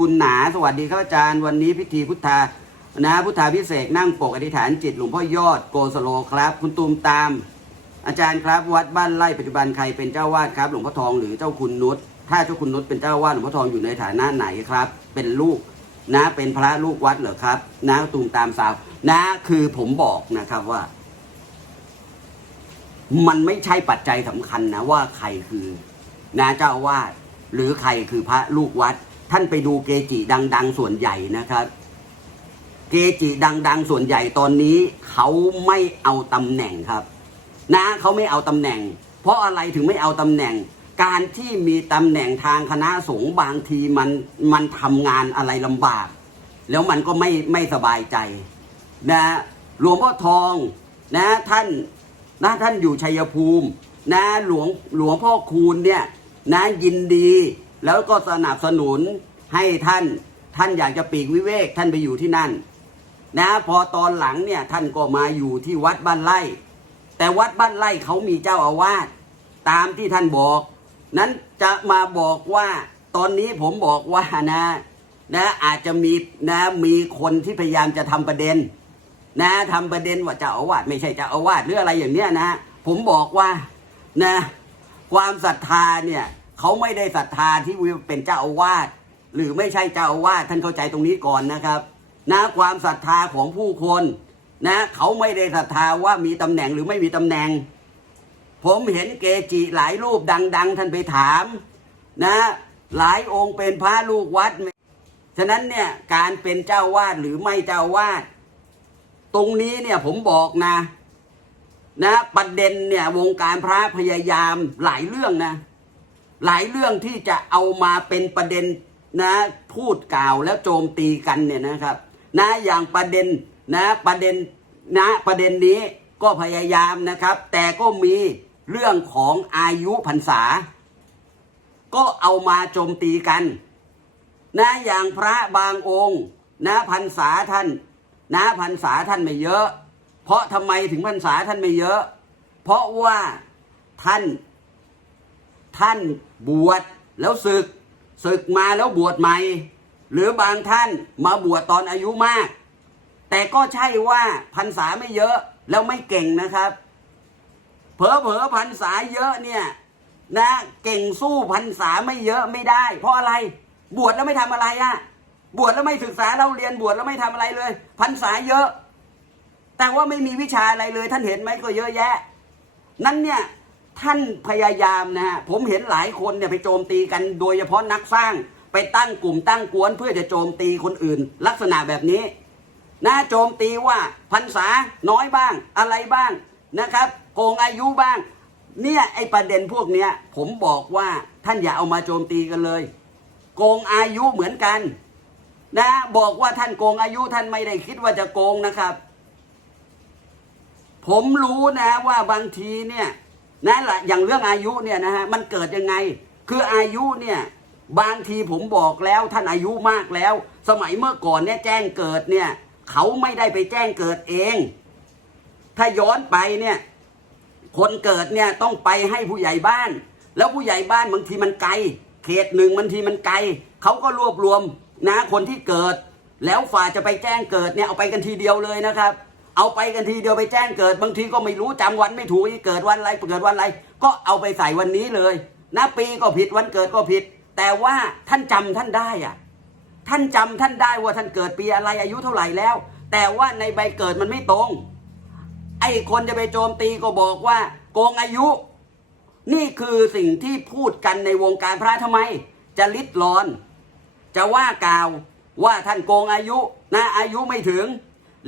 บุญหนาสวัสดีครับอาจารย์ วันนี้พิธีพุทธานะพุทธาพิเศษนั่งปกอธิษฐานจิตหลวงพ่อยอดโกสโลครับ คุณตูมตาม อาจารย์ครับวัดบ้านไร่ปัจจุบันใครเป็นเจ้าวาดครับ หลวงพ่อทองหรือเจ้าคุณนุชถ้าเจ้าคุณนุชเป็นเจ้าวาดหลวงพ่อทองอยู่ในฐานะไหนครับ เป็นลูกนะเป็นพระลูกวัดเหรอครับนะตูมตามสาวนะคือผมบอกนะครับว่า มันไม่ใช่ปัจจัยสำคัญนะว่าใครคือนาเจ้าวาดหรือใครคือพระลูกวัด ท่านไปดูเกจิดัง ๆ ส่วนใหญ่นะครับ เกจิดัง ๆ ส่วนใหญ่ตอนนี้เขาไม่เอาตำแหน่งครับ นะเขาไม่เอาตำแหน่ง เพราะอะไรถึงไม่เอาตำแหน่ง การที่มีตำแหน่งทางคณะสงฆ์บางทีมันมันทำงานอะไรลำบาก แล้วมันก็ไม่ไม่สบายใจ นะหลวงพ่อทองนะท่านนะท่านอยู่ชัยภูมิ นะหลวงหลวงพ่อคูณเนี่ยนะยินดี แล้วก็สนับสนุนให้ท่านท่านอยากจะปีกวิเวกท่านไปอยู่ที่นั่น นะพอตอนหลังเนี่ยท่านก็มาอยู่ที่วัดบ้านไร่ แต่วัดบ้านไร่เขามีเจ้าอาวาสตามที่ท่านบอก นั้นจะมาบอกว่าตอนนี้ผมบอกว่านะนะอาจจะมีนะมีคนที่พยายามจะทำประเด็น นะทำประเด็นว่าเจ้าอาวาสไม่ใช่เจ้าอาวาสหรืออะไรอย่างเนี้ยนะผมบอกว่านะความศรัทธาเนี่ย เขาไม่ได้ศรัทธาที่เป็นเจ้าอาวาสหรือไม่ใช่เจ้าอาวาสท่านเข้าใจตรงนี้ก่อนนะครับนะความศรัทธาของผู้คนนะเขาไม่ได้ศรัทธาว่ามีตำแหน่งหรือไม่มีตำแหน่ง ผมเห็นเกจิหลายรูปดัง ๆ ท่านไปถามนะหลายองค์เป็นพระลูกวัด ฉะนั้นเนี่ยการเป็นเจ้าวาดหรือไม่เจ้าวาดตรงนี้เนี่ยผมบอกนะ นะประเด็นเนี่ยวงการพระพยายามหลายเรื่องนะ หลายเรื่องที่จะเอามาเป็นประเด็นนะพูดกล่าวแล้วโจมตีกันเนี่ยนะครับนะอย่างประเด็นนะประเด็นนะประเด็นนี้ก็พยายามนะครับ แต่ก็มีเรื่องของอายุพรรษา ก็เอามาโจมตีกันนะอย่างพระบางองค์นะพรรษาท่านนะพรรษาท่านไม่เยอะ เพราะทำไมถึงพรรษาท่านไม่เยอะ เพราะว่าท่าน ท่านบวชแล้วศึกศึกมาแล้วบวชใหม่ หรือบางท่านมาบวชตอนอายุมาก แต่ก็ใช่ว่าพรรษาไม่เยอะแล้วไม่เก่งนะครับ เผลอเผลอๆพรรษาเยอะเนี่ยนะเก่งสู้พรรษาไม่เยอะไม่ได้ เพราะอะไรบวชแล้วไม่ทำอะไรอะบวชแล้วไม่ศึกษาเราเรียนบวชแล้วไม่ทำอะไรเลยพรรษาเยอะ แต่ว่าไม่มีวิชาอะไรเลย ท่านเห็นไหมก็เยอะแยะ นั้นเนี่ย ท่านพยายามนะฮะผมเห็นหลายคนเนี่ยไปโจมตีกันโดยเฉพาะนักสร้างไปตั้งกลุ่มตั้งกวนเพื่อจะโจมตีคนอื่น ลักษณะแบบนี้นะโจมตีว่าพรรษาน้อยบ้างอะไรบ้างนะครับโกงอายุบ้าง เนี่ยไอประเด็นพวกเนี้ยผมบอกว่าท่านอย่าเอามาโจมตีกันเลย โกงอายุเหมือนกัน นะบอกว่าท่านโกงอายุท่านไม่ได้คิดว่าจะโกงนะครับ ผมรู้นะว่าบางทีเนี่ย นะละอย่างเรื่องอายุเนี่ยนะฮะมันเกิดยังไง คืออายุเนี่ยบางทีผมบอกแล้วท่านอายุมากแล้ว สมัยเมื่อก่อนเนี่ยแจ้งเกิดเนี่ยเขาไม่ได้ไปแจ้งเกิดเอง ถ้าย้อนไปเนี่ยคนเกิดเนี่ยต้องไปให้ผู้ใหญ่บ้าน แล้วผู้ใหญ่บ้านบางทีมันไกล เขตหนึ่งบางทีมันไกลเขาก็รวบรวมนะคนที่เกิด แล้วฝ่าจะไปแจ้งเกิดเนี่ยเอาไปกันทีเดียวเลยนะครับ เอาไปกันทีเดียวไปแจ้งเกิด บางทีก็ไม่รู้จำวันไม่ถูกเกิดวันอะไรเกิดวันอะไร ก็เอาไปใส่วันนี้เลยนะปีก็ผิดวันเกิดก็ผิด แต่ว่าท่านจำท่านได้อะท่านจำท่านได้ว่าท่านเกิดปีอะไรอายุเท่าไหร่แล้ว แต่ว่าในใบเกิดมันไม่ตรง ไอ้คนจะไปโจมตีก็บอกว่า โกงอายุ นี่คือสิ่งที่พูดกันในวงการพระทำไม จะลิดรอน จะว่ากล่าวว่าท่านโกงอายุนะอายุไม่ถึง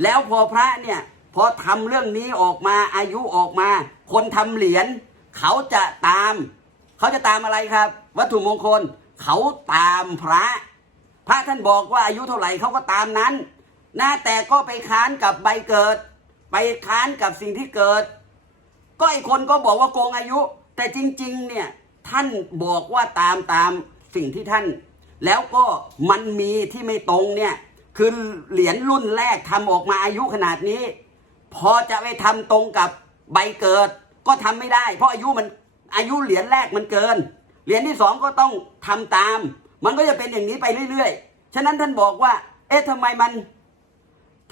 แล้วพอพระเนี่ยพอทำเรื่องนี้ออกมาอายุออกมา คนทำเหรียญเขาจะตาม เขาจะตามอะไรครับ วัตถุมงคลเขาตามพระ พระท่านบอกว่าอายุเท่าไหร่เขาก็ตามนั้นนะแต่ก็ไปค้านกับใบเกิด ไปค้านกับสิ่งที่เกิด ก็ไอคนก็บอกว่าโกงอายุ แต่จริง ๆ เนี่ยท่านบอกว่าตามตามสิ่งที่ท่าน แล้วก็มันมีที่ไม่ตรงเนี่ย คือเหรียญรุ่นแรกทำออกมาอายุขนาดนี้ พอจะไปทำตรงกับใบเกิด ก็ทำไม่ได้ เพราะอายุมันอายุเหรียญแรกมันเกิน เหรียญที่สองก็ต้องทำตาม มันก็จะเป็นอย่างนี้ไปเรื่อยๆ ฉะนั้นท่านบอกว่า เอ๊ะทำไมมัน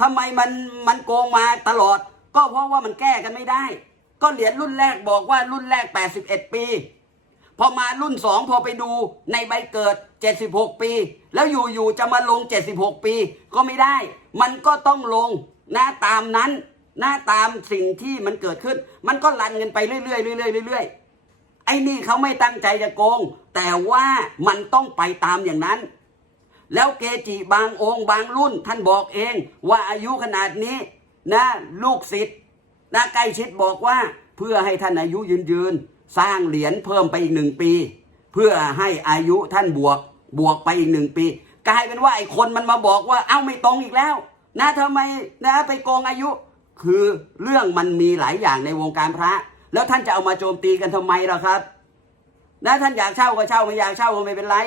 ทำไมมันมันโกงมาตลอด ก็เพราะว่ามันแก้กันไม่ได้ ก็เหรียญรุ่นแรกบอกว่ารุ่นแรก 81 ปี พอมารุ่นสองพอไปดูในใบเกิด 76 ปี แล้วอยู่ๆจะมาลง 76 ปี ก็ไม่ได้ มันก็ต้องลงหน้าตามนั้น หน้าตามสิ่งที่มันเกิดขึ้น มันก็รันกันไปเรื่อยๆเรื่อยๆเรื่อยๆไอ้นี่เขาไม่ตั้งใจจะโกง แต่ว่ามันต้องไปตามอย่างนั้น แล้วเกจิบางองค์บางรุ่นท่านบอกเอง ว่าอายุขนาดนี้นะลูกศิษย์นะใกล้ชิดบอกว่าเพื่อให้ท่านอายุยืนยืน สร้างเหรียญเพิ่มไปอีกหนึ่งปี เพื่อให้อายุท่านบวกบวกไปอีกหนึ่งปี กลายเป็นว่าไอ้คนมันมาบอกว่าเอ้าไม่ตรงอีกแล้ว นะทำไมนะไปโกงอายุ คือเรื่องมันมีหลายอย่างในวงการพระ แล้วท่านจะเอามาโจมตีกันทำไมล่ะครับ นะท่านอยากเช่าก็เช่าไม่อยากเช่าก็ไม่เป็นไร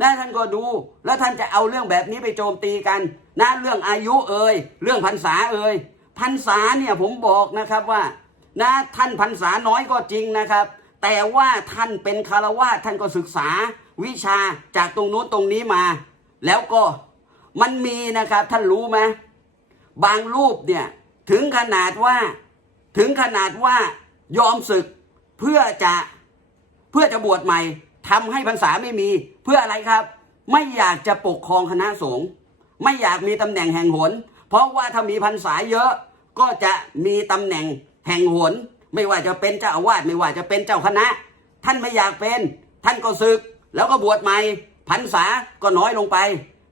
นะท่านก็ดู แล้วท่านจะเอาเรื่องแบบนี้ไปโจมตีกันนะเรื่องอายุเอ่ยเรื่องพรรษาเอ่ยพรรษาเนี่ยผมบอกนะครับว่านะท่านพรรษาน้อยก็จริงนะครับ แต่ว่าท่านเป็นคารวะท่านก็ศึกษาวิชาจากตรงนู้นตรงนี้มา แล้วก็มันมีนะครับท่านรู้ไหมบางรูปเนี่ยถึงขนาดว่าถึงขนาดว่ายอมศึกเพื่อจะเพื่อจะบวชใหม่ทำให้พรรษาไม่มี เพื่ออะไรครับ ไม่อยากจะปกครองคณะสงฆ์ไม่อยากมีตำแหน่งแห่งหน เพราะว่าถ้ามีพรรษาเยอะก็จะมีตำแหน่งแห่งหน ไม่ว่าจะเป็นเจ้าอาวาสไม่ว่าจะเป็นเจ้าคณะ ท่านไม่อยากเป็น ท่านก็ศึก แล้วก็บวชใหม่พรรษาก็น้อยลงไป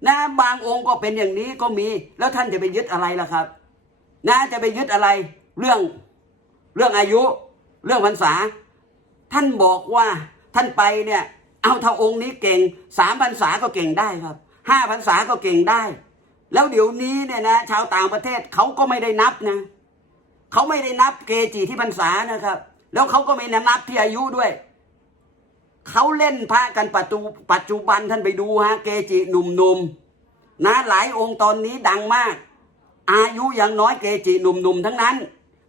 นะบางองค์ก็เป็นอย่างนี้ก็มี แล้วท่านจะไปยึดอะไรล่ะครับ นะจะไปยึดอะไร เรื่องเรื่องอายุ เรื่องพรรษา ท่านบอกว่าท่านไปเนี่ย เอาถ้าองค์นี้เก่งสามพรรษาก็เก่งได้ครับห้าพรรษาก็เก่งได้ แล้วเดี๋ยวนี้เนี่ยนะ ชาวต่างประเทศเขาก็ไม่ได้นับนะ เขาไม่ได้นับเกจิที่พรรษานะครับ แล้วเขาก็ไม่ได้นับที่อายุด้วยเขาเล่นพระกันปัจจุปัจจุบันท่านไปดูฮะเกจิหนุ่มๆนะหลายองค์ตอนนี้ดังมาก อายุยังน้อยเกจิหนุ่มๆทั้งนั้น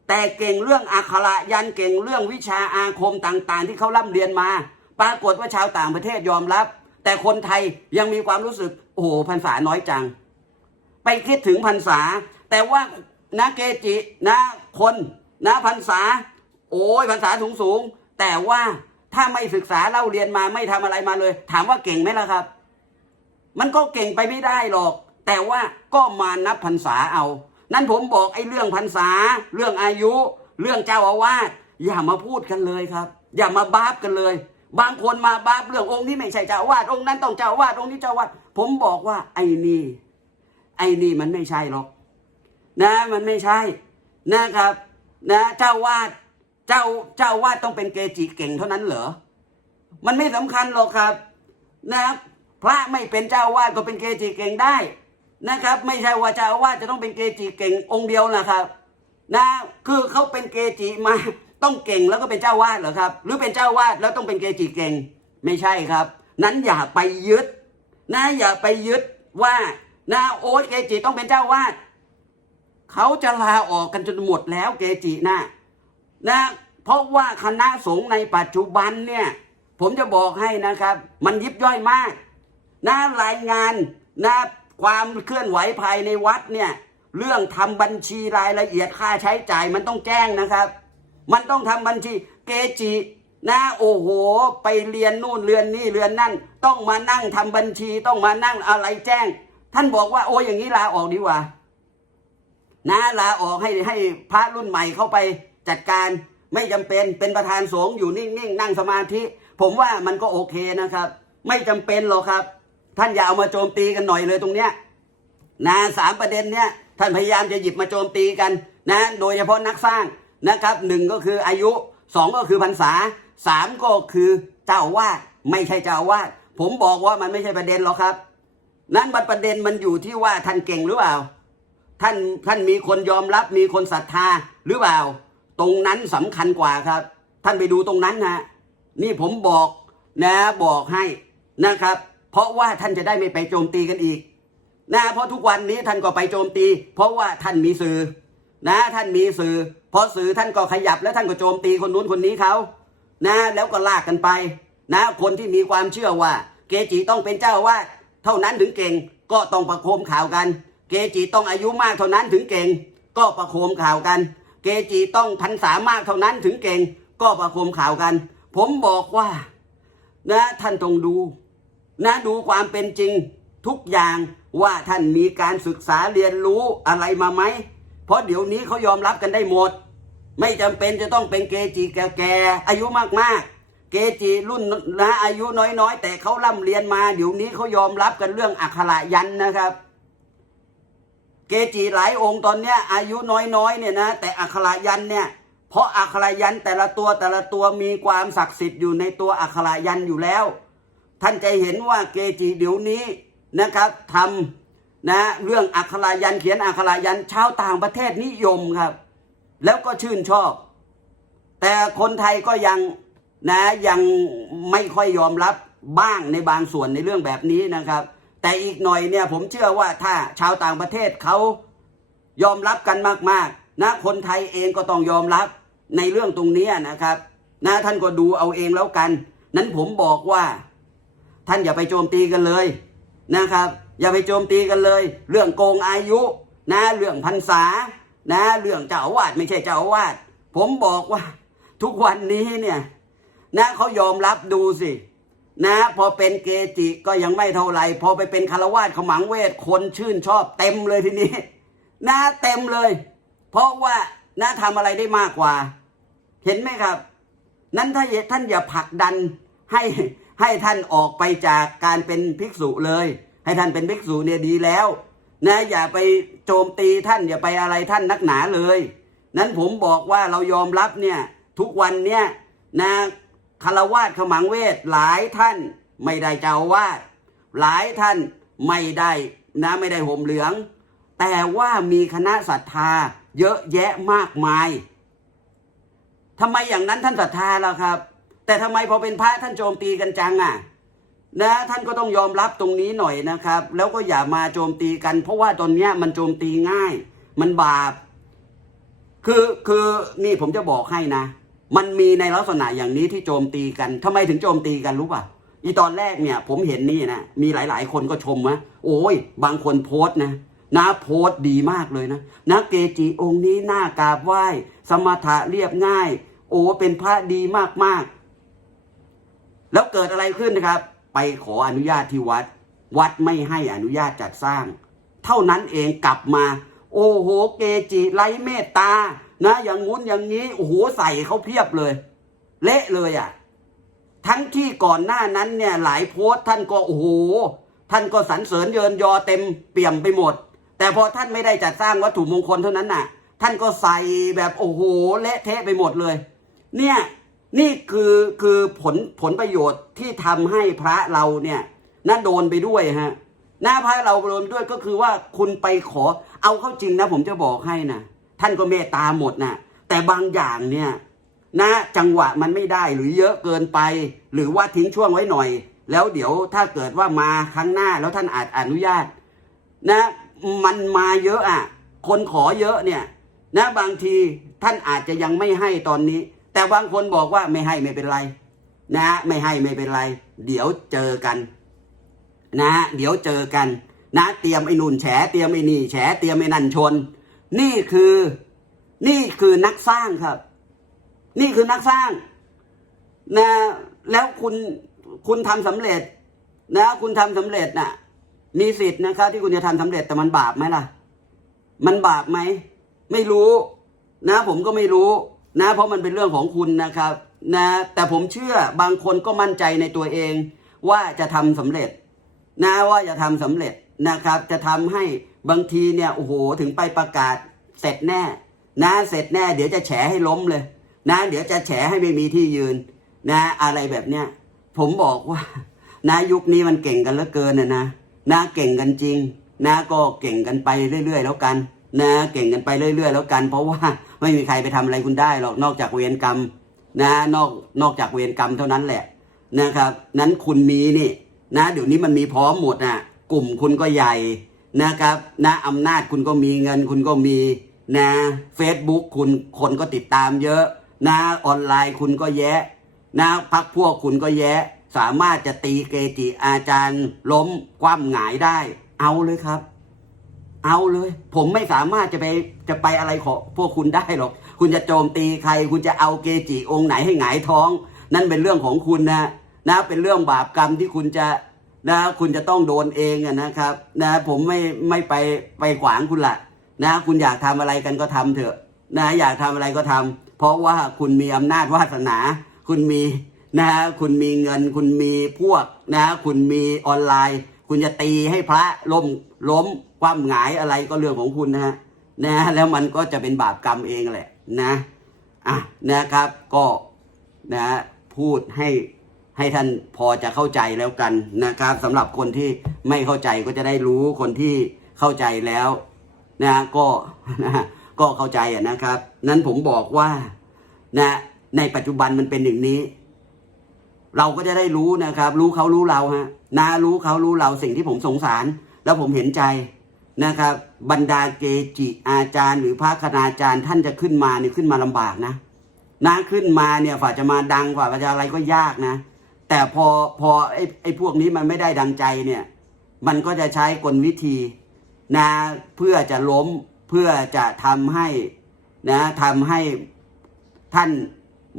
แต่เก่งเรื่องอักขระยันเก่งเรื่องวิชาอาคมต่างๆ ที่เขาร่ำเรียนมา ปรากฏว่าชาวต่างประเทศยอมรับ แต่คนไทยยังมีความรู้สึกโอ้โหพรรษาน้อยจัง ไปคิดถึงพรรษา แต่ว่า นะเกจินะคนนะพรรษา โอ้ยพรรษาสูงสูง แต่ว่าถ้าไม่ศึกษาเล่าเรียนมาไม่ทำอะไรมาเลย ถามว่าเก่งไหมล่ะครับ มันก็เก่งไปไม่ได้หรอก แต่ว่าก็มานับพรรษาเอา นั่นผมบอกไอ้เรื่องพรรษา เรื่องอายุ เรื่องเจ้าอาวาสอย่ามาพูดกันเลยครับ อย่ามาบ้าบกันเลย บางคนมาบ้าบเรื่ององค์นี้ไม่ใช่เจ้าอาวาสองค์นั้นต้องเจ้าอาวาสองค์นี้เจ้าอาวาสผมบอกว่าไอ้นี่ไอ้นี่มันไม่ใช่หรอก นะมันไม่ใช่นะครับ นะเจ้าวาดเจ้าเจ้าวาดต้องเป็นเกจิเก่งเท่านั้นเหรอมันไม่สำคัญหรอกครับนะพระไม่เป็นเจ้าวาดก็เป็นเกจิเก่งได้นะครับ ไม่ใช่ว่าเจ้าวาสจะต้องเป็นเกจิเก่งองค์เดียวนะครับ นะคือเขาเป็นเกจิมาต้องเก่งแล้วก็เป็นเจ้าวาดเหรอครับ หรือเป็นเจ้าวาดแล้วต้องเป็นเกจิเก่งไม่ใช่ครับ นั้นอย่าไปยึดนะอย่าไปยึดว่านะโอ๊ยเกจิต้องเป็นเจ้าวาด เขาจะลาออกกันจนหมดแล้วเกจินะนะเพราะว่าคณะสงฆ์ในปัจจุบันเนี่ยผมจะบอกให้นะครับ มันยิบย่อยมากนะรายงานนะความเคลื่อนไหวภายในวัดเนี่ยเรื่องทำบัญชีรายละเอียดค่าใช้จ่ายมันต้องแจ้งนะครับ มันต้องทำบัญชีเกจินะโอ้โห ไปเรียนนู่นเรียนนี่เรียนนั่น ต้องมานั่งทำบัญชีต้องมานั่งอะไรแจ้ง ท่านบอกว่าโอ้อย่างนี้ลาออกดีกว่า นะลาออกให้ให้พระรุ่นใหม่เข้าไปจัดการไม่จำเป็นเป็นประธานสงฆ์อยู่นิ่งๆนั่งสมาธิ ผมว่ามันก็โอเคนะครับ ไม่จำเป็นหรอกครับ ท่านอย่าเอามาโจมตีกันหน่อยเลยตรงเนี้ยนะสามประเด็นเนี้ยท่านพยายามจะหยิบมาโจมตีกันนะโดยเฉพาะนักสร้างนะครับหนึ่งก็คืออายุสองก็คือพรรษาสามก็คือเจ้าวาดไม่ใช่เจ้าวาดผมบอกว่ามันไม่ใช่ประเด็นหรอกครับ นั้นประเด็นมันอยู่ที่ว่าท่านเก่งหรือเปล่า ท่านท่านมีคนยอมรับมีคนศรัทธาหรือเปล่า ตรงนั้นสำคัญกว่าครับ ท่านไปดูตรงนั้นนะนี่ผมบอกนะบอกให้นะครับ เพราะว่าท่านจะได้ไม่ไปโจมตีกันอีกนะเพราะทุกวันนี้ท่านก็ไปโจมตี เพราะว่าท่านมีสื่อนะท่านมีสื่อพอสื่อท่านก็ขยับแล้วท่านก็โจมตีคนนู้นคนนี้เขานะแล้วก็ลากกันไป นะคนที่มีความเชื่อว่า เกจิต้องเป็นเจ้าว่าสเท่านั้นถึงเก่งก็ต้องประโคมข่าวกัน เกจิต้องอายุมากเท่านั้นถึงเก่ง ก็ประโคมข่าวกัน เกจิต้องพรรษามากเท่านั้นถึงเก่ง ก็ประโคมข่าวกัน ผมบอกว่า นะท่านต้องดู นะดูความเป็นจริงทุกอย่างว่าท่านมีการศึกษาเรียนรู้อะไรมาไหม เพราะเดี๋ยวนี้เขายอมรับกันได้หมด ไม่จำเป็นจะต้องเป็นเกจิแก่ๆอายุมากๆเกจิรุ่นนะอายุน้อยๆ แต่เขาร่ำเรียนมา เดี๋ยวนี้เขายอมรับกันเรื่องอักขระยันนะครับ เกจิหลายองค์ตอนเนี้ยอายุน้อยๆเนี่ยนะแต่อักขระยันเนี่ยเพราะอักขระยันแต่ละตัวแต่ละตัวมีความศักดิ์สิทธิ์อยู่ในตัวอักขระยันอยู่แล้ว ท่านจะเห็นว่าเกจิเดี๋ยวนี้นะครับทำนะเรื่องอักขระยันเขียนอักขระยันชาวต่างประเทศนิยมครับ แล้วก็ชื่นชอบ แต่คนไทยก็ยังนะยังไม่ค่อยยอมรับบ้างในบางส่วนในเรื่องแบบนี้นะครับ แต่อีกหน่อยเนี่ยผมเชื่อว่าถ้าชาวต่างประเทศเขายอมรับกันมากๆนะคนไทยเองก็ต้องยอมรับในเรื่องตรงนี้นะครับนะท่านก็ดูเอาเองแล้วกัน นั้นผมบอกว่า ท่านอย่าไปโจมตีกันเลยนะครับ อย่าไปโจมตีกันเลย เรื่องโกงอายุนะเรื่องพรรษานะเรื่องเจ้าอาวาสไม่ใช่เจ้าอาวาสผมบอกว่า ทุกวันนี้เนี่ยนะเขายอมรับดูสิ นะ พอเป็นเกจิก็ยังไม่เท่าไหร่ พอไปเป็นคารวาสขมังเวทคนชื่นชอบเต็มเลยทีนี้นะเต็มเลย เพราะว่านะทำอะไรได้มากกว่า เห็นไหมครับ นั้นถ้าท่านอย่าผลักดันให้ให้ท่านออกไปจากการเป็นภิกษุเลย ให้ท่านเป็นภิกษุเนี่ยดีแล้วนะอย่าไปโจมตีท่านอย่าไปอะไรท่านนักหนาเลย นั้นผมบอกว่าเรายอมรับเนี่ยทุกวันเนี่ยนะ คารวาสขมังเวทหลายท่านไม่ได้เจ้าวาดหลายท่านไม่ได้นะไม่ได้ห่มเหลือง แต่ว่ามีคณะศรัทธาเยอะแยะมากมายทำไมอย่างนั้นท่านศรัทธาล่ะครับ แต่ทำไมพอเป็นพระท่านโจมตีกันจังอะนะท่านก็ต้องยอมรับตรงนี้หน่อยนะครับ แล้วก็อย่ามาโจมตีกัน เพราะว่าตอนเนี้ยมันโจมตีง่าย มันบาป คือคือนี่ผมจะบอกให้นะ มันมีในลักษณะอย่างนี้ที่โจมตีกันทำไมถึงโจมตีกันรู้ป่ะอีตอนแรกเนี่ยผมเห็นนี่นะมีหลาย ๆ คนก็ชมว่าโอ้ย บางคนโพสต์นะนะโพสต์ดีมากเลยนะนะเกจิองค์นี้หน่ากราบไหว้ สมถะเรียบง่าย โอ้เป็นพระดีมากๆ แล้วเกิดอะไรขึ้นนะครับ ไปขออนุญาตที่วัด วัดไม่ให้อนุญาตจัดสร้าง เท่านั้นเองกลับมา โอ้โห เกจิไร้เมตตา นะอย่างงู้นอย่างนี้โอ้โหใส่เขาเพียบเลย เละเลยอะ ทั้งที่ก่อนหน้านั้นเนี่ย หลายโพสต์ท่านก็โอ้โหท่านก็สรรเสริญเยินยอเต็มเปี่ยมไปหมด แต่พอท่านไม่ได้จัดสร้างวัตถุมงคลเท่านั้นน่ะ ท่านก็ใส่แบบโอ้โหเละเทะไปหมดเลย เนี่ยนี่คือคือผลผลประโยชน์ที่ทำให้พระเราเนี่ยน่าโดนไปด้วยฮะหน้าพระเราโดนด้วยก็คือว่าคุณไปขอเอาเข้าจริงนะ ผมจะบอกให้นะ ท่านก็เมตตาหมดนะแต่บางอย่างเนี่ยนะจังหวะมันไม่ได้หรือเยอะเกินไป หรือว่าทิ้งช่วงไว้หน่อย แล้วเดี๋ยวถ้าเกิดว่ามาครั้งหน้าแล้วท่านอาจอนุญาต นะ มันมาเยอะอะ คนขอเยอะเนี่ย นะบางทีท่านอาจจะยังไม่ให้ตอนนี้ แต่บางคนบอกว่าไม่ให้ไม่เป็นไร นะ ไม่ให้ไม่เป็นไร เดี๋ยวเจอกัน นะ เดี๋ยวเจอกัน นะ เตรียมไอ้นุ่นแฉเตรียมไอ้นี่แฉเตรียมไอ้นันชน นี่คือนี่คือนักสร้างครับ นี่คือนักสร้างนะแล้วคุณคุณทำสำเร็จนะคุณทำสำเร็จน่ะ มีสิทธิ์นะครับ ที่คุณจะทำสำเร็จแต่มันบาปไหมล่ะ มันบาปไหมไม่รู้ นะ ผมก็ไม่รู้ นะ เพราะมันเป็นเรื่องของคุณนะครับ นะ แต่ผมเชื่อบางคนก็มั่นใจในตัวเอง ว่าจะทำสำเร็จ นะว่าจะทำสำเร็จนะครับ จะทำให้ บางทีเนี่ยโอ้โหถึงไปประกาศเสร็จแน่ นะเสร็จแน่ เดี๋ยวจะแฉให้ล้มเลย นะ เดี๋ยวจะแฉให้ไม่มีที่ยืน นะ อะไรแบบเนี้ยผมบอกว่า นะยุคนี้มันเก่งกันเหลือเกินนะนะนะเก่งกันจริง นะก็เก่งกันไปเรื่อย ๆ แล้วกัน นะเก่งกันไปเรื่อย ๆ แล้วกัน เพราะว่าไม่มีใครไปทำอะไรคุณได้หรอกนอกจากเวรกรรม นะนอกนอกจากเวรกรรมเท่านั้นแหละนะครับ นั้นคุณมีนี่ นะ เดี๋ยวนี้มันมีพร้อมหมดอะกลุ่มคุณก็ใหญ่ นะครับนะอำนาจคุณก็มีเงินคุณก็มีนะ Facebook คุณคนก็ติดตามเยอะนะออนไลน์คุณก็แยะนะพักพวกคุณก็แยะ สามารถจะตีเกจิอาจารย์ ล้มคว่ำหงายได้ เอาเลยครับ เอาเลย ผมไม่สามารถจะไปจะไปอะไรขอพวกคุณได้หรอก คุณจะโจมตีใคร คุณจะเอาเกจิองค์ไหนให้หงายท้อง นั่นเป็นเรื่องของคุณนะนะเป็นเรื่องบาปกรรมที่คุณจะ นะคุณจะต้องโดนเองนะครับ นะผมไม่ไม่ไปไปขวางคุณละนะ คุณอยากทำอะไรกันก็ทำเถอะ นะอยากทำอะไรก็ทำเพราะว่าคุณมีอำนาจวาสนา คุณมีนะคุณมีเงิน คุณมีพวกนะ คุณมีออนไลน์ คุณจะตีให้พระล้มล้มความหงายอะไรก็เรื่องของคุณนะฮะนะแล้วมันก็จะเป็นบาปกรรมเองแหละนะอะนะครับก็นะพูดให้ ให้ท่านพอจะเข้าใจแล้วกันนะครับสำหรับคนที่ไม่เข้าใจก็จะได้รู้คนที่เข้าใจแล้วนะก็นะก็เข้าใจนะครับ นั้นผมบอกว่านะในปัจจุบันมันเป็นอย่างนี้ เราก็จะได้รู้นะครับ รู้เขารู้เราฮะนารู้เขารู้เราสิ่งที่ผมสงสาร แล้วผมเห็นใจนะครับ บรรดาเกจิอาจารย์ หรือพระคณาจารย์ท่านจะขึ้นมาเนี่ยขึ้นมาลำบากนะนะขึ้นมาเนี่ยฝ่าจะมาดังฝ่าจะอะไรก็ยากนะ แต่พอพอไอ้ไอ้พวกนี้มันไม่ได้ดังใจเนี่ย มันก็จะใช้กลวิธีนะเพื่อจะล้มเพื่อจะทำให้นะทำให้ท่าน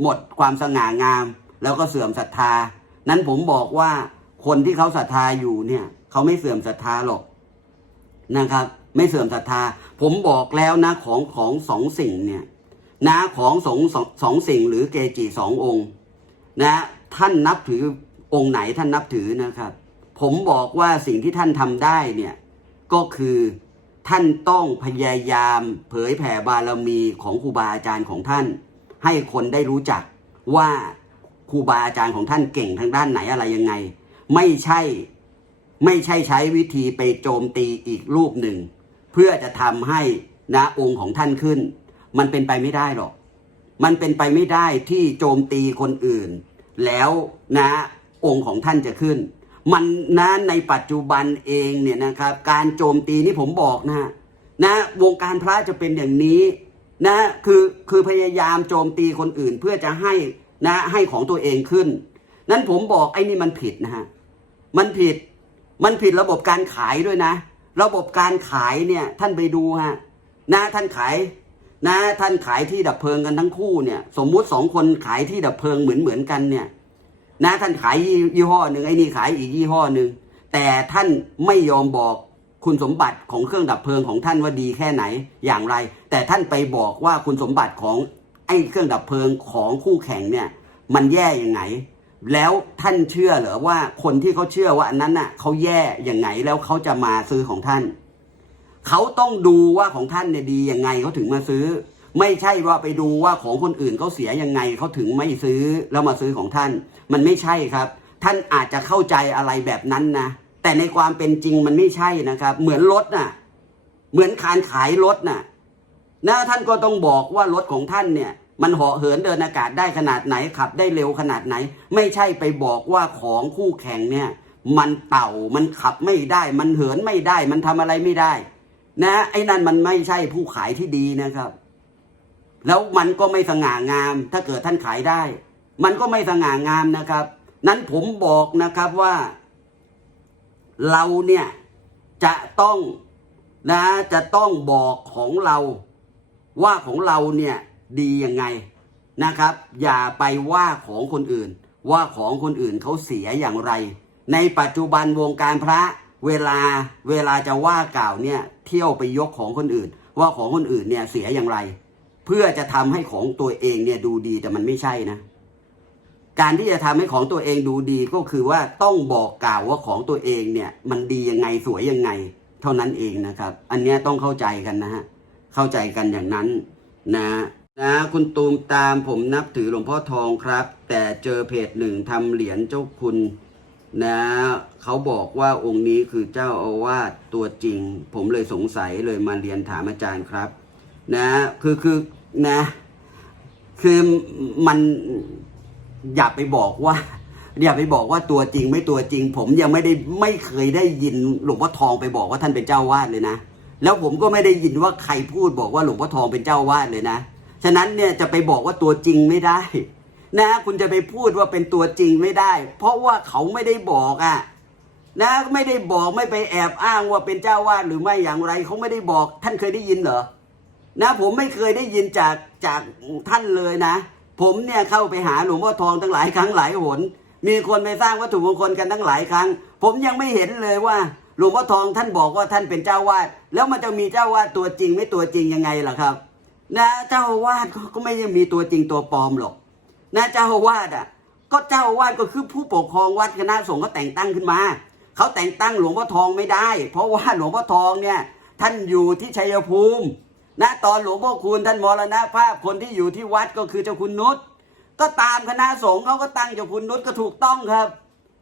หมดความสง่างาม แล้วก็เสื่อมศรัทธา นั้นผมบอกว่าคนที่เขาศรัทธาอยู่เนี่ย เขาไม่เสื่อมศรัทธาหรอกนะครับ ไม่เสื่อมศรัทธา ผมบอกแล้วนะของของสองสิ่งเนี่ยนะของสองสองสองสิ่งหรือเกจิสององค์ นะ ท่านนับถือองค์ไหนท่านนับถือนะครับ ผมบอกว่าสิ่งที่ท่านทำได้เนี่ยก็คือท่านต้องพยายามเผยแผ่บารมีของครูบาอาจารย์ของท่าน ให้คนได้รู้จักว่าครูบาอาจารย์ของท่านเก่งทางด้านไหนอะไรยังไง ไม่ใช่ไม่ใช่ใช้วิธีไปโจมตีอีกรูปหนึ่ง เพื่อจะทำให้นะองค์ของท่านขึ้น มันเป็นไปไม่ได้หรอก มันเป็นไปไม่ได้ที่โจมตีคนอื่น แล้วนะองค์ของท่านจะขึ้น มันนะในปัจจุบันเองเนี่ยนะครับ การโจมตีนี่ผมบอกนะฮะนะวงการพระจะเป็นอย่างนี้นะคือคือพยายามโจมตีคนอื่นเพื่อจะให้นะให้ของตัวเองขึ้น นั้นผมบอกไอ้นี่มันผิดนะฮะมันผิดมันผิดระบบการขายด้วยนะ ระบบการขายเนี่ยท่านไปดูฮะนะท่านขาย นะท่านขายที่ดับเพลิงกันทั้งคู่เนี่ย สมมุติสองคนขายที่ดับเพลิงเหมือนเหมือนกันเนี่ย นะท่านขายยี่ห้อหนึ่งไอ้นี่ขายอีกยี่ห้อหนึ่งแต่ท่านไม่ยอมบอกคุณสมบัติของเครื่องดับเพลิงของท่านว่าดีแค่ไหนอย่างไร แต่ท่านไปบอกว่าคุณสมบัติของไอ้เครื่องดับเพลิงของคู่แข่งเนี่ย มันแย่ยังไง แล้วท่านเชื่อเหรอว่าคนที่เขาเชื่อว่าอันนั้นน่ะเขาแย่ยังไงแล้วเขาจะมาซื้อของท่าน เขาต้องดูว่าของท่านเนี่ยดียังไงเขาถึงมาซื้อ ไม่ใช่ว่าไปดูว่าของคนอื่นเขาเสียยังไงเขาถึงไม่ซื้อแล้วมาซื้อของท่าน มันไม่ใช่ครับ ท่านอาจจะเข้าใจอะไรแบบนั้นนะแต่ในความเป็นจริงมันไม่ใช่นะครับ เหมือนรถน่ะ เหมือนการขายรถน่ะนะท่านก็ต้องบอกว่ารถของท่านเนี่ย มันเหาะเหินเดินอากาศได้ขนาดไหนขับได้เร็วขนาดไหน ไม่ใช่ไปบอกว่าของคู่แข่งเนี่ย มันเต่ามันขับไม่ได้ มันเหินไม่ได้ มันทำอะไรไม่ได้ นะไอ้นั่นมันไม่ใช่ผู้ขายที่ดีนะครับ แล้วมันก็ไม่สง่างาม ถ้าเกิดท่านขายได้ มันก็ไม่สง่างามนะครับ นั้นผมบอกนะครับว่า เราเนี่ยจะต้องนะจะต้องบอกของเรา ว่าของเราเนี่ยดียังไงนะครับ อย่าไปว่าของคนอื่น ว่าของคนอื่นเขาเสียอย่างไร ในปัจจุบันวงการพระ เวลาเวลาจะว่ากล่าวเนี่ยเที่ยวไปยกของคนอื่น ว่าของคนอื่นเนี่ยเสียอย่างไร เพื่อจะทำให้ของตัวเองเนี่ยดูดีแต่มันไม่ใช่นะ การที่จะทำให้ของตัวเองดูดีก็คือว่าต้องบอกกล่าวว่าของตัวเองเนี่ยมันดียังไงสวยยังไง เท่านั้นเองนะครับ อันนี้ต้องเข้าใจกันนะฮะเข้าใจกันอย่างนั้นนะนะคุณตูมตามผมนับถือหลวงพ่อทองครับ แต่เจอเพจหนึ่งทำเหรียญเจ้าคุณ นะเขาบอกว่าองค์นี้คือเจ้าอาวาสตัวจริง ผมเลยสงสัยเลยมาเรียนถามอาจารย์ครับ นะคือคือนะ คือมันอย่าไปบอกว่าอย่าไปบอกว่าตัวจริงไม่ตัวจริง ผมยังไม่ได้ไม่เคยได้ยินหลวงพ่อทองไปบอกว่าท่านเป็นเจ้าวาดเลยนะ แล้วผมก็ไม่ได้ยินว่าใครพูดบอกว่าหลวงพ่อทองเป็นเจ้าวาดเลยนะ ฉะนั้นเนี่ยจะไปบอกว่าตัวจริงไม่ได้ นะคุณจะไปพูดว่าเป็นตัวจริงไม่ได้ เพราะว่าเขาไม่ได้บอกอะ่ะนะไม่ได้บอกไม่ไปแอบอ้างว่าเป็นเจ้าวาดหรือไม่อย่างไรเขาไม่ได้บอก ท่านเคยได้ยินเหรอนะผมไม่เคยได้ยินจากจากท่านเลยนะ ผมเนี่ยเข้าไปหาหลวงพ่อทองตั้งหลายครั้งหลายหน มีคนไปสร้างวัตถุมงคลกันตั้งหลายครั้ง ผมยังไม่เห็นเลยว่า หลวงพ่อทองท่านบอกว่าท่านเป็นเจ้าวาดแล้วมันจะมีเจ้าวาดตัวจริงไม่ตัวจริงยังไงล่ะครับ นะเจ้าวาดก็ก็ไม่ได้มีตัวจริงตัวปลอมหรอก นะเจ้าอาวาดอะก็เจ้าอาวาดก็คือผู้ปกครองวัดคณะสงฆ์ก็แต่งตั้งขึ้นมาเขาแต่งตั้งหลวงพ่อทองไม่ได้ เพราะว่าหลวงพ่อทองเนี่ยท่านอยู่ที่ชัยภูมินะตอนหลวงพ่อคูณท่านมรณภาพคนที่อยู่ที่วัดก็คือเจ้าคุณนุชก็ตามคณะสงฆ์เขาก็ตั้งเจ้าคุณนุชก็ถูกต้องครับ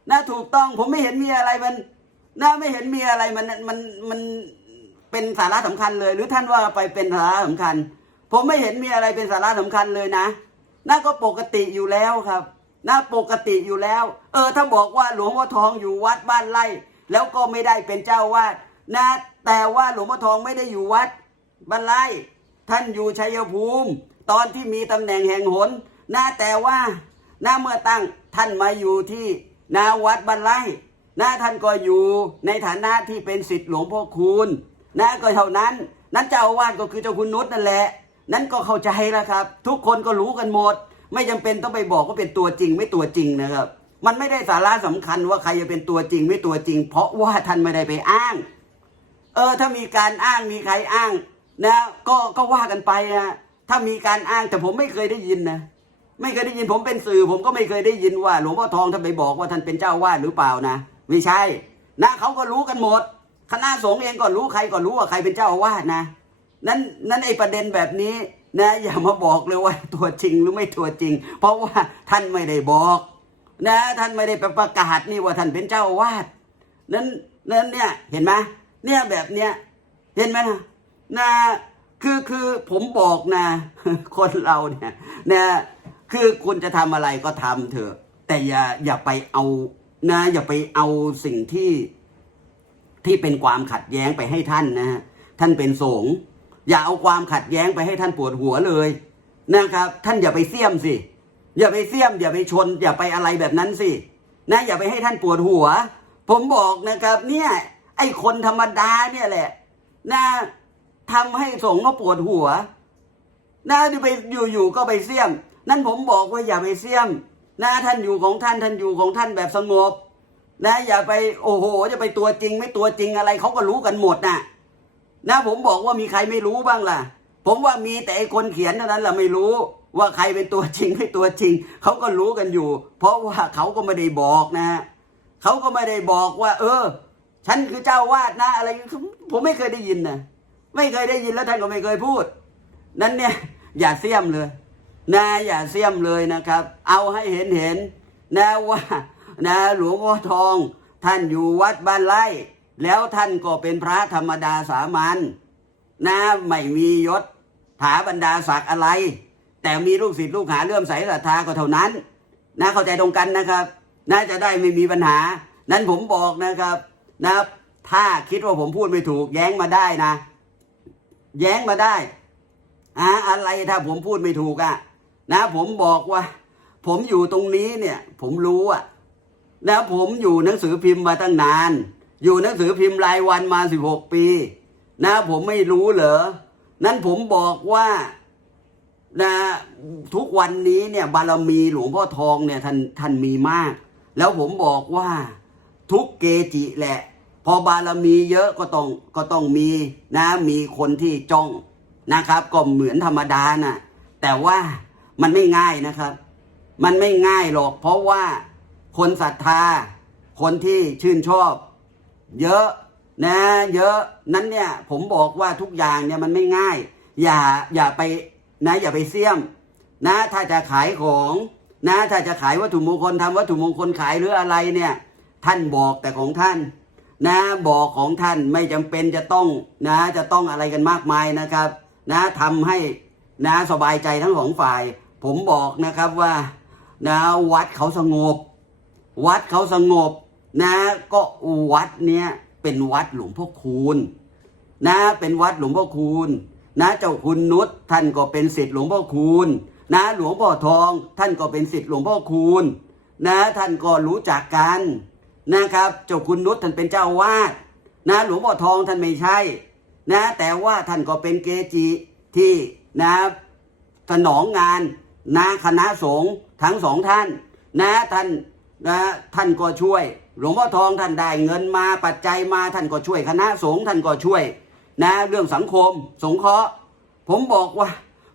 นะถูกต้องผมไม่เห็นมีอะไรมันนะไม่เห็นมีอะไรมันมันมันเป็นสาระสำคัญเลย หรือท่านว่าไปเป็นสาระสำคัญ ผมไม่เห็นมีอะไรเป็นสาระสำคัญเลยนะ น่าก็ปกติอยู่แล้วครับน่าปกติอยู่แล้ว เออ ถ้าบอกว่าหลวงพ่อทองอยู่วัดบ้านไร่ แล้วก็ไม่ได้เป็นเจ้าวาดนะแต่ว่าหลวงพ่อทองไม่ได้อยู่วัดบ้านไร่ท่านอยู่ชัยภูมิ ตอนที่มีตำแหน่งแห่งหนนะแต่ว่านะเมื่อตั้งท่านมาอยู่ที่นาวัดบ้านไร่นะท่านก็อยู่ในฐานะที่เป็นสิทธิ์หลวงพ่อคูณนะก็เท่านั้น นั้นเจ้าอาวาสก็คือเจ้าคุณนุชนั่นแหละ นั้นก็เข้าใจแล้วครับ ทุกคนก็รู้กันหมด ไม่จำเป็นต้องไปบอกว่าเป็นตัวจริงไม่ตัวจริงนะครับ มันไม่ได้สาระสำคัญว่าใครจะเป็นตัวจริงไม่ตัวจริง เพราะว่าท่านไม่ได้ไปอ้าง เออ ถ้ามีการอ้างมีใครอ้าง นะ ก็ก็ว่ากันไปนะถ้ามีการอ้างแต่ผมไม่เคยได้ยินนะไม่เคยได้ยินผมเป็นสื่อ ผมก็ไม่เคยได้ยินว่า หลวงพ่อทองท่านไปบอกว่าท่านเป็นเจ้าวาดหรือเปล่านะไม่ใช่ นะเขาก็รู้กันหมด คณะสงฆ์เองก็รู้ใครก็รู้ว่าใครเป็นเจ้าอาวาสนะ นั้นนั้นไอประเด็นแบบนี้นะอย่ามาบอกเลยว่าตัวจริงหรือไม่ตัวจริง เพราะว่าท่านไม่ได้บอก นะ ท่านไม่ได้ปประกาศนี่ว่าท่านเป็นเจ้าอาวาสนั้นนั้นเนี่ยเห็นไหมเนี่ยแบบเนี้ยเห็นไหมนะนะคือคือผมบอกนะ คนเราเนี่ยนะคือคุณจะทำอะไรก็ทำเถอะ แต่อย่าอย่าไปเอานะ อย่าไปเอาสิ่งที่ที่เป็นความขัดแย้งไปให้ท่านนะฮะท่านเป็นสงฆ์ อย่าเอาความขัดแย้งไปให้ท่านปวดหัวเลยนะครับ ท่านอย่าไปเสี่ยมสิ อย่าไปเสี่ยม อย่าไปชน อย่าไปอะไรแบบนั้นสินะอย่าไปให้ท่านปวดหัว ผมบอกนะครับเนี่ยไอ้คนธรรมดาเนี่ยแหละนะทำให้สงฆ์ก็ปวดหัวนะที่ไปอยู่ๆก็ไปเสี่ยม นั่นผมบอกว่าอย่าไปเสี่ยมนะท่านอยู่ของท่านท่านอยู่ของท่านแบบสงบนะอย่าไปโอ้โห จะไปตัวจริงไม่ตัวจริงอะไรเขาก็รู้กันหมดน่ะ นะผมบอกว่ามีใครไม่รู้บ้างล่ะ ผมว่ามีแต่ไอคนเขียนเท่านั้นแหละไม่รู้ ว่าใครเป็นตัวจริงไม่ตัวจริงเขาก็รู้กันอยู่ เพราะว่าเขาก็ไม่ได้บอกนะฮะเขาก็ไม่ได้บอกว่า เออ ฉันคือเจ้าวาดนะ อะไรผมไม่เคยได้ยินนะไม่เคยได้ยินแล้วท่านก็ไม่เคยพูด นั้นเนี่ย อย่าเสี่ยมเลย นะอย่าเสี่ยมเลยนะครับ เอาให้เห็นเห็นนะว่านะหลวงพ่อทอง ท่านอยู่วัดบ้านไร่ แล้วท่านก็เป็นพระธรรมดาสามัญนะไม่มียศถาบรรดาศักดิ์อะไร แต่มีลูกศิษย์ลูกหาเลื่อมใสศรัทธาก็เท่านั้นนะเข้าใจตรงกันนะครับน่าจะได้ไม่มีปัญหา นั้นผมบอกนะครับนะถ้าคิดว่าผมพูดไม่ถูก แย้งมาได้นะ แย้งมาได้อะอะไรถ้าผมพูดไม่ถูกอะนะ ผมบอกว่า ผมอยู่ตรงนี้เนี่ย ผมรู้อะนะผมอยู่หนังสือพิมพ์มาตั้งนาน อยู่หนังสือพิมพ์รายวันมาสิบหกปี นะผมไม่รู้เหรอ นั้นผมบอกว่านะทุกวันนี้เนี่ยบารมีหลวงพ่อทองเนี่ยท่านท่านมีมาก แล้วผมบอกว่าทุกเกจิแหละ พอบารมีเยอะก็ต้องก็ต้องมีนะมีคนที่จ้องนะครับ ก็เหมือนธรรมดานะ่ะแต่ว่ามันไม่ง่ายนะครับ มันไม่ง่ายหรอก เพราะว่าคนศรัทธา คนที่ชื่นชอบ เยอะนะ เยอะนั้นเนี่ยผมบอกว่าทุกอย่างเนี่ยมันไม่ง่าย อย่าอย่าไปนะอย่าไปเสี่ยม นะ ถ้าจะขายของนะ ถ้าจะขายวัตถุมงคลทำวัตถุมงคลขายหรืออะไรเนี่ย ท่านบอกแต่ของท่านนะบอกของท่านไม่จำเป็นจะต้องนะจะต้องอะไรกันมากมายนะครับ นะทำให้นะสบายใจทั้งสองฝ่าย ผมบอกนะครับว่านะวัดเขาสงบ วัดเขาสงบ นะก็วัดเนี้ยเป็นวัดหลวงพ่อคูณนะเป็นวัดหลวงพ่อคูณนะเจ้าคุณนุชท่านก็เป็นศิษย์หลวงพ่อคูณนะหลวงพ่อทอง ท่านก็เป็นศิษย์หลวงพ่อคูณนะท่านก็รู้จักกันนะครับ เจ้าคุณนุชท่านเป็นเจ้าวาดนะหลวงพ่อทองท่านไม่ใช่ นะ แต่ว่าท่านก็เป็นเกจิที่นะสนองงานนะคณะสงฆ์ทั้งสองท่าน นะท่าน นะท่านก็ช่วย หลวงพ่อทองท่านได้เงินมาปัจจัยมาท่านก็ช่วย คณะสงฆ์ท่านก็ช่วย นะเรื่องสังคม สงเคราะห์ผมบอกว่า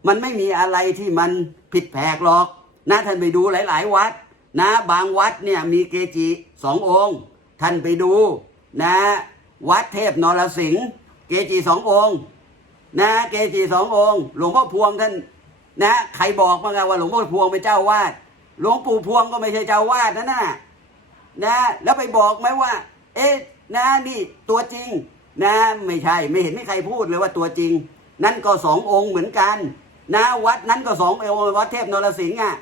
มันไม่มีอะไรที่มันผิดแผกหรอก นะท่านไปดูหลาย ๆ วัด นะ บางวัดเนี่ยมีเกจิสององค์ ท่านไปดูนะ วัดเทพนรสิงห์เกจิสององค์ นะ เกจิสององค์ หลวงพ่อพวงท่านนะ ใครบอกมาไงว่าหลวงพ่อพวงเป็นเจ้าวาด หลวงปู่พวงก็ไม่ใช่เจ้าวาดนะน่ะนะ แล้วไปบอกไหมว่า เอ๊ะนะนี่ตัวจริง นะ ไม่ใช่ไม่เห็นไม่ใครพูดเลยว่าตัวจริง นั่นก็สององค์เหมือนกัน นะวัดนั้นก็สององค์วัดเทพนรสิงห์อะ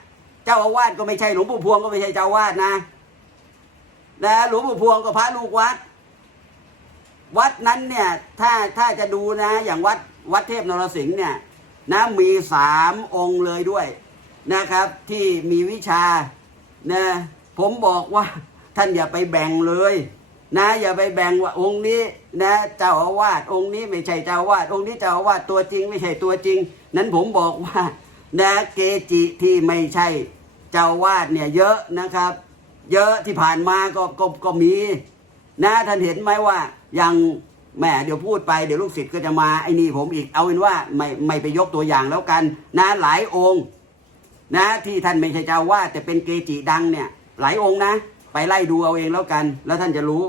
เจ้าอาวาสก็ไม่ใช่หลวงปู่พวงก็ไม่ใช่เจ้าวาสนะนะหลวงปู่พวงก็พระลูกวัด วัดนั้นเนี่ยถ้าถ้าจะดูนะ อย่างวัดวัดเทพนรสิงห์เนี่ย นะมีสามองค์เลยด้วย นะครับที่มีวิชานะผมบอกว่าท่านอย่าไปแบ่งเลยนะอย่าไปแบ่งว่าองค์นี้นะเจ้าอาวาสองค์นี้ไม่ใช่เจ้าอาวาสองค์นี้เจ้าอาวาสตัวจริง ไม่ใช่ตัวจริง นั้นผมบอกว่านะเกจิที่ไม่ใช่เจ้าอาวาสเนี่ยเยอะนะครับ เยอะที่ผ่านมาก็ก็ก็มี นะท่านเห็นไหมว่าอย่างแหมเดี๋ยวพูดไปเดี๋ยวลูกศิษย์ก็จะมาไอ้นี่ผมอีกเอาเป็นว่าไม่ไม่ไปยกตัวอย่างแล้วกัน นะหลายองค์ นะที่ท่านไม่ใช่เจ้าอาวาดแต่เป็นเกจิดังเนี่ยหลายองค์นะ ไปไล่ดูเอาเองแล้วกัน แล้วท่านจะรู้